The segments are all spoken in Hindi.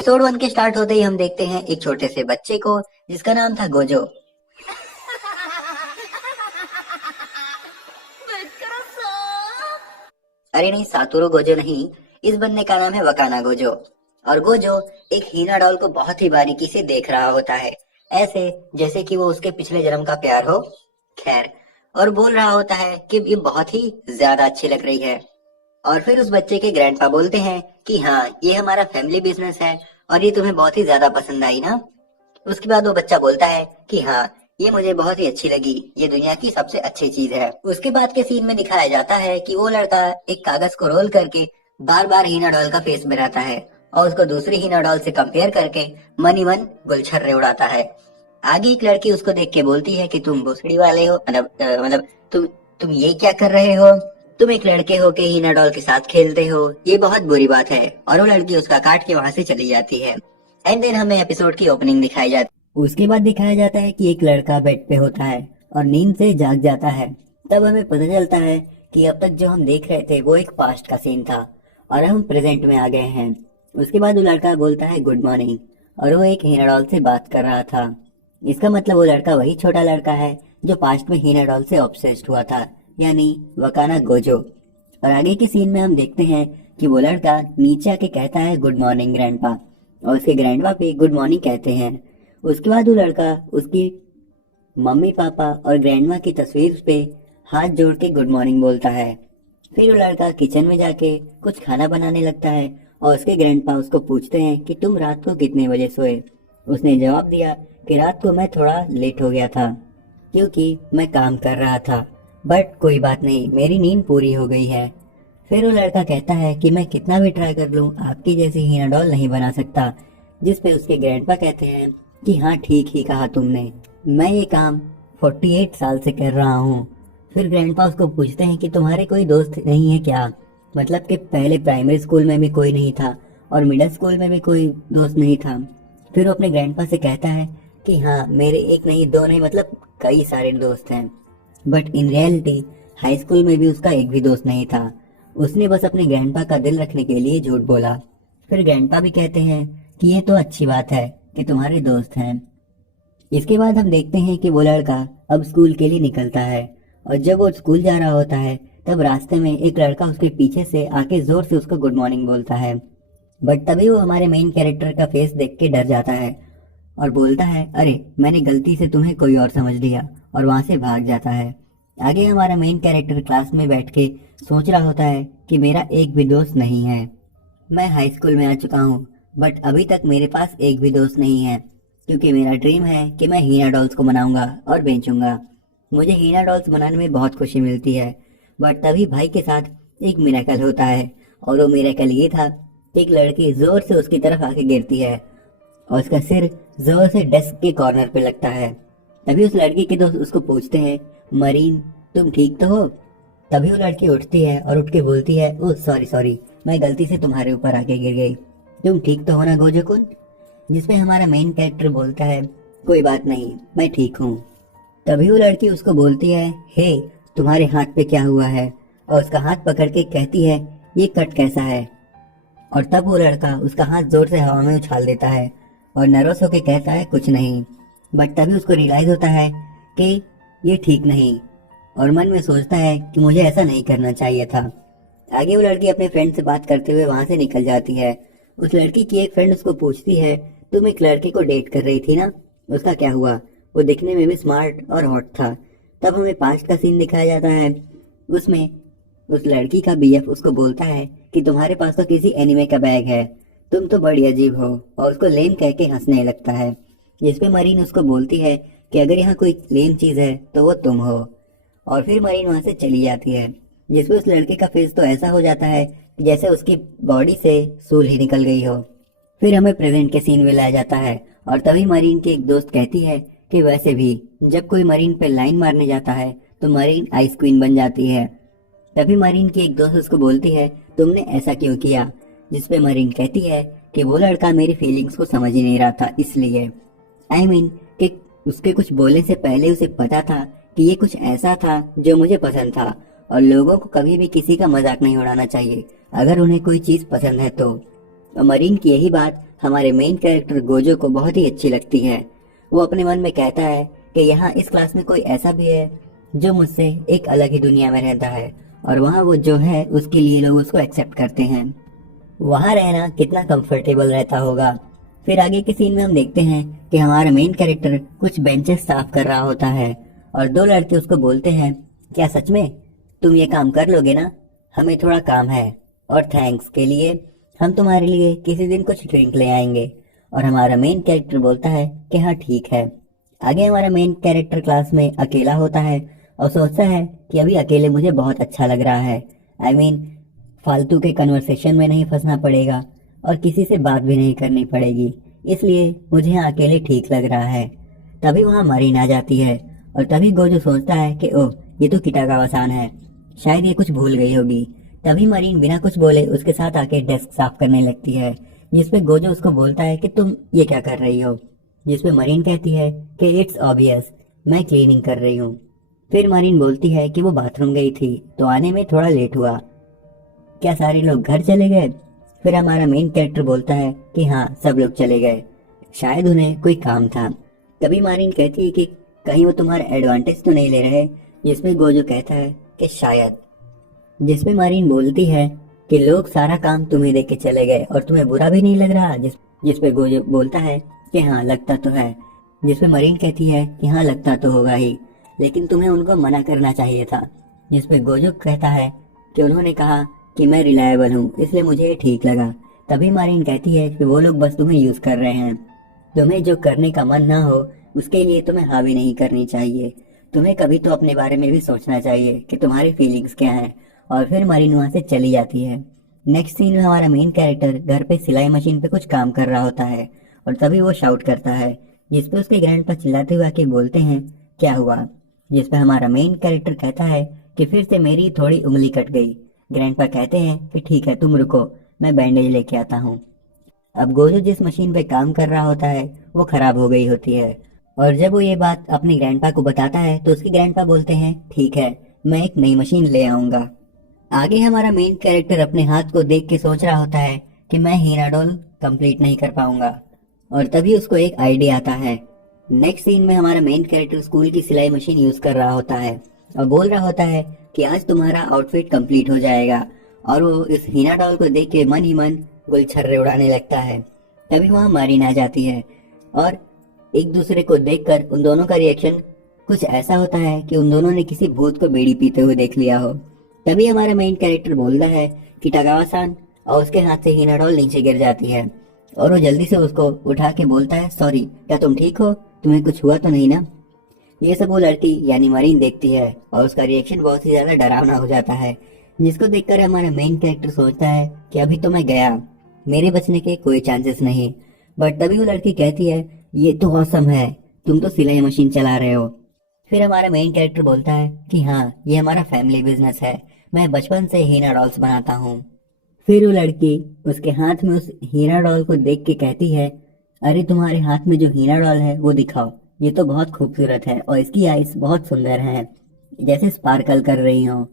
एपिसोड 1 के स्टार्ट होते ही हम देखते हैं एक छोटे से बच्चे को जिसका नाम था गोजो। अरे नहीं, सातोरू गोजो नहीं, इस बंदे का नाम है वकाना गोजो। और गोजो एक हीना डॉल को बहुत ही बारीकी से देख रहा होता है, ऐसे जैसे कि वो उसके पिछले जन्म का प्यार हो। खैर, और बोल रहा होता है कि ये बहुत ही ज्यादा अच्छी लग रही है। और फिर उस बच्चे के ग्रैंडपा बोलते हैं कि हाँ, ये हमारा फैमिली बिजनेस है और ये तुम्हें बहुत ही ज्यादा पसंद आई ना। उसके बाद वो बच्चा बोलता है कि हाँ, ये मुझे बहुत ही अच्छी लगी, ये दुनिया की सबसे अच्छी चीज है। उसके बाद के सीन में दिखाया जाता है कि वो लड़का एक कागज को रोल करके बार बार हीना डॉल का फेस बनाता है और उसको दूसरी हीना डॉल से कंपेयर करके मन ही मन गुलछर्रे उड़ाता है। आगे एक लड़की उसको देख के बोलती है कि तुम भोसड़ी वाले हो, मतलब तुम ये क्या कर रहे हो, तुम एक लड़के हो के हीना डॉल के साथ खेलते हो, ये बहुत बुरी बात है। और वो लड़की उसका काट के वहां से चली जाती है। एंड देन हमें एपिसोड की ओपनिंग दिखाई जाती है। उसके बाद दिखाया जाता है कि एक लड़का बेड पे होता है और नींद से जाग जाता है। तब हमें पता चलता है कि अब तक जो हम देख रहे थे वो एक पास्ट का सीन था और हम प्रेजेंट में आ गए हैं। उसके बाद वो लड़का बोलता है गुड मॉर्निंग और वो एक हीना डॉल से बात कर रहा था। इसका मतलब वो लड़का वही छोटा लड़का है जो पास्ट में हीना डॉल से ऑब्सेस्ड हुआ था, यानी वकाना गोजो। और आगे के सीन में हम देखते हैं कि वो लड़का नीचे आके कहता है गुड मॉर्निंग ग्रैंडपा, और उसके ग्रैंडपा पे गुड मॉर्निंग कहते हैं। उसके बाद वो लड़का उसकी मम्मी पापा और ग्रैंडमा की तस्वीर पे हाथ जोड़ के गुड मॉर्निंग बोलता है। फिर वो लड़का किचन में जाके कुछ खाना बनाने लगता है और उसके ग्रैंडपा उसको पूछते हैं कि तुम रात को कितने बजे सोए। उसने जवाब दिया कि रात को मैं थोड़ा लेट हो गया था क्योंकि मैं काम कर रहा था, बट कोई बात नहीं, मेरी नींद पूरी हो गई है। फिर वो लड़का कहता है कि मैं कितना भी ट्राई कर लूं, आपकी जैसी हीना डॉल नहीं बना सकता। जिस पे उसके ग्रैंडपा कहते हैं कि हाँ, ठीक ही कहा तुमने, मैं ये काम 48 साल से कर रहा हूँ। फिर ग्रैंडपा उसको पूछते हैं कि तुम्हारे कोई दोस्त नहीं है क्या, मतलब कि पहले प्राइमरी स्कूल में भी कोई नहीं था और मिडिल स्कूल में भी कोई दोस्त नहीं था। फिर वो अपने ग्रैंडपा से कहता है कि हाँ, मेरे एक नहीं दो नहीं, मतलब कई सारे दोस्त हैं, but in reality high school में भी उसका एक भी दोस्त नहीं था। उसने बस अपने ग्रैंडपा का दिल रखने के लिए झूठ बोला। फिर ग्रैंडपा भी कहते हैं कि ये तो अच्छी बात है कि तुम्हारे दोस्त हैं। इसके बाद हम देखते हैं कि वो लड़का अब स्कूल के लिए निकलता है और जब वो स्कूल जा रहा होता है तब रास्ते में एक लड़का उसके पीछे से आके जोर से उसको गुड मॉर्निंग बोलता है। बट तभी वो हमारे मेन कैरेक्टर का फेस देख के डर जाता है और बोलता है अरे, मैंने गलती से तुम्हें कोई और समझ लिया, और वहां से भाग जाता है। आगे हमारा मेन कैरेक्टर क्लास में बैठ के सोच रहा होता है कि मेरा एक भी दोस्त नहीं है। मैं हाई स्कूल में आ चुका हूँ बट अभी तक मेरे पास एक भी दोस्त नहीं है, क्योंकि मेरा ड्रीम है कि मैं हीना डॉल्स को बनाऊंगा और बेचूंगा। मुझे हीना डॉल्स बनाने में बहुत खुशी मिलती है। बट तभी भाई के साथ एक मिरेकल होता है और वो मिरेकल ये था, एक लड़की जोर से उसकी तरफ आके गिरती है और उसका सिर जोर से डेस्क के कॉर्नर पे लगता है। तभी उस लड़की के दोस्त उसको पूछते हैं मरीन, तुम ठीक तो हो। तभी वो लड़की उठती है और उठ के बोलती है ओह सॉरी सॉरी, मैं गलती से तुम्हारे ऊपर आके गिर गई, तुम ठीक तो हो ना गोजो कुन। जिसमें हमारा मेन कैरेक्टर बोलता है कोई बात नहीं, मैं ठीक हूँ। तभी वो लड़की उसको बोलती है हे, तुम्हारे हाथ पे क्या हुआ है, और उसका हाथ पकड़ के कहती है ये कट कैसा है। और तब वो लड़का उसका हाथ जोर से हवा में उछाल देता है और नर्वस होके कहता है कुछ नहीं। बट तभी उसको रियलाइज होता है कि ये ठीक नहीं और मन में सोचता है कि मुझे ऐसा नहीं करना चाहिए था। आगे वो लड़की अपने फ्रेंड से बात करते हुए वहां से निकल जाती है। उस लड़की की एक फ्रेंड उसको पूछती है तुम एक लड़के को डेट कर रही थी ना, उसका क्या हुआ, वो दिखने में भी स्मार्ट और हॉट था। तब हमें पास्ट का सीन दिखाया जाता है। उसमें उस लड़की का बीएफ उसको बोलता है कि तुम्हारे पास तो किसी एनिमे का बैग है, तुम तो बड़ी अजीब हो, और उसको लेम कह के हंसने लगता है। जिसपे मरीन उसको बोलती है कि अगर यहाँ कोई लेम चीज है तो वो तुम हो। और फिर मरीन वहां से चली जाती है। जिसपे उस लड़के का फेस तो ऐसा हो जाता है कि जैसे उसकी बॉडी से सूल ही निकल गई हो। फिर हमें प्रेजेंट के सीन में लाया जाता है और तभी मरीन की एक दोस्त कहती है कि वैसे भी जब कोई मरीन पे लाइन मारने जाता है तो मरीन आइस क्वीन बन जाती है। तभी मरीन की एक दोस्त उसको बोलती है तुमने ऐसा क्यों किया। जिसपे मरीन कहती है कि वो लड़का मेरी फीलिंग्स को समझ ही नहीं रहा था, इसलिए कि उसके कुछ बोलने से पहले उसे पता था कि ये कुछ ऐसा था जो मुझे पसंद था, और लोगों को कभी भी किसी का मजाक नहीं उड़ाना चाहिए अगर उन्हें कोई चीज पसंद है तो। मरीन की यही बात हमारे मेन कैरेक्टर गोजो को बहुत ही अच्छी लगती है। वो अपने मन में कहता है कि यहाँ इस क्लास में कोई ऐसा भी है जो मुझसे एक अलग ही दुनिया में रहता है, और वहाँ वो जो है उसके लिए लोग उसको एक्सेप्ट करते हैं। वहाँ रहना कितना कंफर्टेबल रहता होगा। फिर आगे के सीन में हम देखते हैं कि हमारा मेन कैरेक्टर कुछ बेंचेस साफ कर रहा होता है, और दो लड़के उसको बोलते हैं, क्या सच में तुम ये काम कर लोगे ना? हमें थोड़ा काम है, और थैंक्स के लिए हम तुम्हारे लिए किसी दिन कुछ ड्रिंक ले आएंगे। और हमारा मेन कैरेक्टर बोलता है कि हाँ ठीक है। आगे हमारा मेन कैरेक्टर क्लास में अकेला होता है और सोचता है कि अभी अकेले मुझे बहुत अच्छा लग रहा है। I mean, फालतू के कन्वर्सेशन में नहीं फंसना पड़ेगा और किसी से बात भी नहीं करनी पड़ेगी, इसलिए मुझे यहाँ अकेले ठीक लग रहा है। तभी वहाँ मरीन आ जाती है, और तभी गोजो सोचता है कि ओह, ये तो किटागावा-सान है, शायद ये कुछ भूल गई होगी। तभी मरीन बिना कुछ बोले उसके साथ आके डेस्क साफ करने लगती है, जिसपे गोजो उसको बोलता है कि तुम ये क्या कर रही हो? जिसपे मरीन कहती है कि इट्स ऑब्वियस, मैं क्लीनिंग कर रही हूँ। फिर मरीन बोलती है कि वो बाथरूम गई थी तो आने में थोड़ा लेट हुआ। क्या सारे लोग घर चले गए? फिर हमारा मेन कैरेक्टर बोलता है कि हाँ, सब लोग चले गए, शायद उन्हें कोई काम था। तभी मरीन कहती है कि कहीं वो तुम्हारा एडवांटेज तो नहीं ले रहे? जिसमें गोजो कहता है कि शायद। जिसमें मरीन बोलती है कि लोग सारा काम तुम्हें देके चले गए और तुम्हें बुरा भी नहीं लग रहा? जिसपे गोजो बोलता है कि हाँ, लगता तो है। जिसपे मरीन कहती है कि हाँ, लगता तो होगा ही, लेकिन तुम्हें उनको मना करना चाहिए था। जिसपे गोजो कहता है कि उन्होंने कहा कि मैं रिलायबल हूँ, इसलिए मुझे ये ठीक लगा। तभी मरीन कहती है कि वो लोग बस तुम्हें यूज कर रहे हैं, तुम्हें जो करने का मन ना हो उसके लिए तुम्हें हावी नहीं करनी चाहिए, तुम्हें कभी तो अपने बारे में भी सोचना चाहिए कि तुम्हारी फीलिंग्स क्या हैं। और फिर मरीन वहाँ से चली जाती है। नेक्स्ट सीन में हमारा मेन कैरेक्टर घर पे सिलाई मशीन पे कुछ काम कर रहा होता है, और तभी वो शाउट करता है, जिसपे उसके ग्रैंडपा चिल्लाते हुए आके बोलते हैं, क्या हुआ? जिसपे हमारा मेन कैरेक्टर कहता है कि फिर से मेरी थोड़ी उंगली कट गई। ग्रैंडपा कहते हैं कि ठीक है, तुम रुको, मैं बैंडेज लेके आता हूँ। अब गोजो जिस मशीन पे काम कर रहा होता है वो खराब हो गई होती है, और जब वो ये बात अपने ग्रैंडपा को बताता है तो उसके ग्रैंडपा बोलते हैं, ठीक है, मैं एक नई मशीन ले आऊंगा। आगे हमारा मेन कैरेक्टर अपने हाथ को देख के सोच रहा होता है कि मैं हीरा डॉल कंप्लीट नहीं कर पाऊंगा, और तभी उसको एक आइडिया आता है। नेक्स्ट सीन में हमारा मेन कैरेक्टर स्कूल की सिलाई मशीन यूज कर रहा होता है और बोल रहा होता है कि आज तुम्हारा आउटफिट कंप्लीट हो जाएगा, और वो इस हीना डॉल को देख के मन ही मन गुलछर्रे उड़ाने लगता है। तभी वहाँ मरीन आ जाती है, और एक दूसरे को देखकर उन दोनों का रिएक्शन कुछ ऐसा होता है कि उन दोनों ने किसी भूत को बीड़ी पीते हुए देख लिया हो। तभी हमारा मेन कैरेक्टर बोलता है कि टगावा-सान, और उसके हाथ से हीना डॉल नीचे गिर जाती है, और वो जल्दी से उसको उठा के बोलता है, सॉरी, क्या तुम ठीक हो? तुम्हें कुछ हुआ तो नहीं ना? ये सब वो लड़की यानी मरीन देखती है, और उसका रिएक्शन बहुत ही ज्यादा डरावना हो जाता है, जिसको देखकर हमारा मेन कैरेक्टर सोचता है कि अभी तो मैं गया, मेरे बचने के कोई चांसेस नहीं। बट तभी वो लड़की कहती है, ये तो ऑसम है, तुम तो सिलाई मशीन चला रहे हो। फिर हमारा मेन कैरेक्टर बोलता है कि हाँ, ये हमारा फैमिली बिजनेस है, मैं बचपन से हीना डॉल्स बनाता हूँ। फिर वो लड़की उसके हाथ में उस हीरा डॉल को देख के कहती है, अरे तुम्हारे हाथ में जो हीरा डॉल है वो दिखाओ, ये तो बहुत खूबसूरत है और इसकी आईज बहुत सुंदर हैं, जैसे स्पार्कल कर रही हो,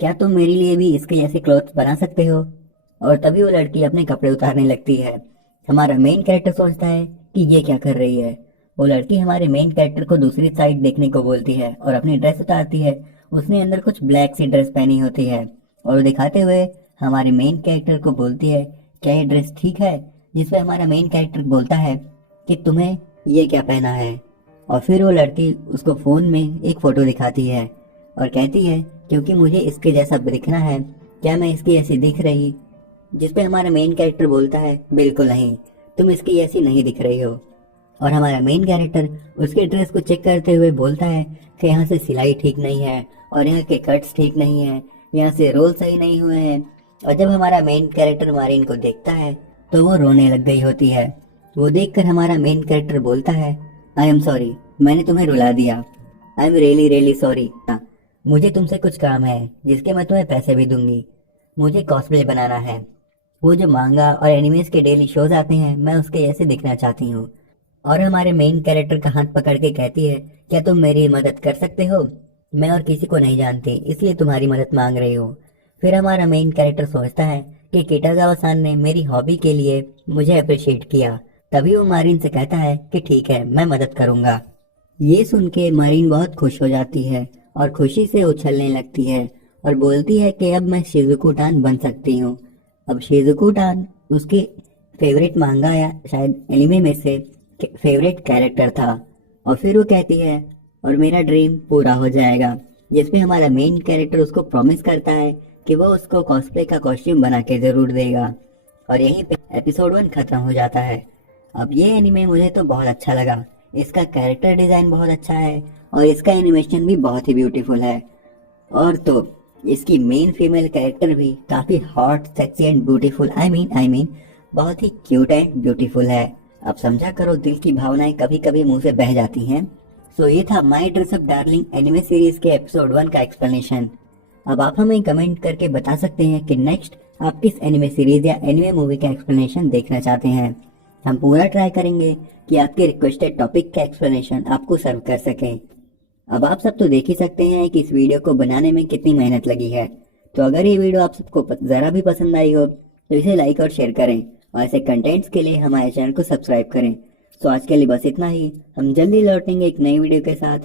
क्या तुम मेरे लिए भी इसके जैसे क्लॉथ बना सकते हो? और तभी वो लड़की अपने कपड़े उतारने लगती है। हमारा मेन कैरेक्टर सोचता है कि ये क्या कर रही है। वो लड़की हमारे मेन कैरेक्टर को दूसरी साइड देखने को बोलती है और अपनी ड्रेस उतारती है। उसने अंदर कुछ ब्लैक सी ड्रेस पहनी होती है, और वो दिखाते हुए हमारे मेन कैरेक्टर को बोलती है, क्या ये ड्रेस ठीक है? जिसपे हमारा मेन कैरेक्टर बोलता है कि तुम्हें ये क्या पहना है? और फिर वो लड़की उसको फोन में एक फोटो दिखाती है और कहती है, क्योंकि मुझे इसके जैसा दिखना है, क्या मैं इसकी ऐसी दिख रही? जिसपे हमारा मेन कैरेक्टर बोलता है, बिल्कुल नहीं, तुम इसकी ऐसी नहीं दिख रही हो। और हमारा मेन कैरेक्टर उसके ड्रेस को चेक करते हुए बोलता है कि यहाँ से सिलाई ठीक नहीं है, और यहाँ के कट्स ठीक नहीं है, यहाँ से रोल सही नहीं हुए हैं। और जब हमारा मेन कैरेक्टर मरीन को देखता है तो वो रोने लग गई होती है। वो देखकर हमारा मेन कैरेक्टर बोलता है, आई एम सॉरी, मैंने तुम्हें रुला दिया, I am really really sorry. मुझे तुमसे कुछ काम है जिसके मैं तुम्हें पैसे भी दूंगी। मुझे कॉस्प्ले बनाना है, वो जो मांगा और एनिमेस के डेली शोज आते हैं, मैं उसके जैसे दिखना चाहती हूँ। और हमारे मेन कैरेक्टर का हाथ पकड़ के कहती है, क्या तुम मेरी मदद कर सकते हो? मैं और किसी को नहीं जानती, इसलिए तुम्हारी मदद मांग रही हूँ। फिर हमारा मेन कैरेक्टर सोचता है कि किटागावा-सान ने मेरी हॉबी के लिए मुझे अप्रिशिएट किया। तभी वो मारिन से कहता है कि ठीक है, मैं मदद करूंगा। ये सुन के मारिन बहुत खुश हो जाती है और खुशी से उछलने लगती है और बोलती है कि अब मैं शिजुको-टान बन सकती हूँ। अब शिजुको-टान उसके फेवरेट मांगा या शायद एनिमे में से फेवरेट कैरेक्टर था। और फिर वो कहती है और मेरा ड्रीम पूरा हो जाएगा, जिसमें हमारा मेन कैरेक्टर उसको प्रॉमिस करता है कि वो उसको कॉस्प्ले का कॉस्ट्यूम बना के जरूर देगा। और यहीं पे एपिसोड 1 खत्म हो जाता है। अब ये एनिमे मुझे तो बहुत अच्छा लगा। इसका कैरेक्टर डिजाइन बहुत अच्छा है और इसका एनिमेशन भी बहुत ही ब्यूटीफुल है। और तो इसकी मेन फीमेल कैरेक्टर भी काफी hot, sexy and beautiful, I mean बहुत ही क्यूट एंड ब्यूटीफुल है। अब समझा करो, दिल की भावनाएं कभी कभी मुंह से बह जाती हैं। सो ये था my dress up darling anime series के एपिसोड 1 का एक्सप्लेनेशन। अब आप हमें कमेंट करके बता सकते हैं कि नेक्स्ट आप किस एनिमे सीरीज या एनिमे मूवी का एक्सप्लेनेशन देखना चाहते हैं। हम पूरा ट्राई करेंगे कि आपके रिक्वेस्टेड टॉपिक का एक्सप्लेनेशन आपको सर्व कर सकें। अब आप सब तो देख ही सकते हैं कि इस वीडियो को बनाने में कितनी मेहनत लगी है। तो अगर ये वीडियो आप सबको जरा भी पसंद आई हो तो इसे लाइक और शेयर करें और ऐसे कंटेंट्स के लिए हमारे चैनल को सब्सक्राइब करें। तो आज के लिए बस इतना ही। हम जल्दी लौटेंगे एक नई वीडियो के साथ।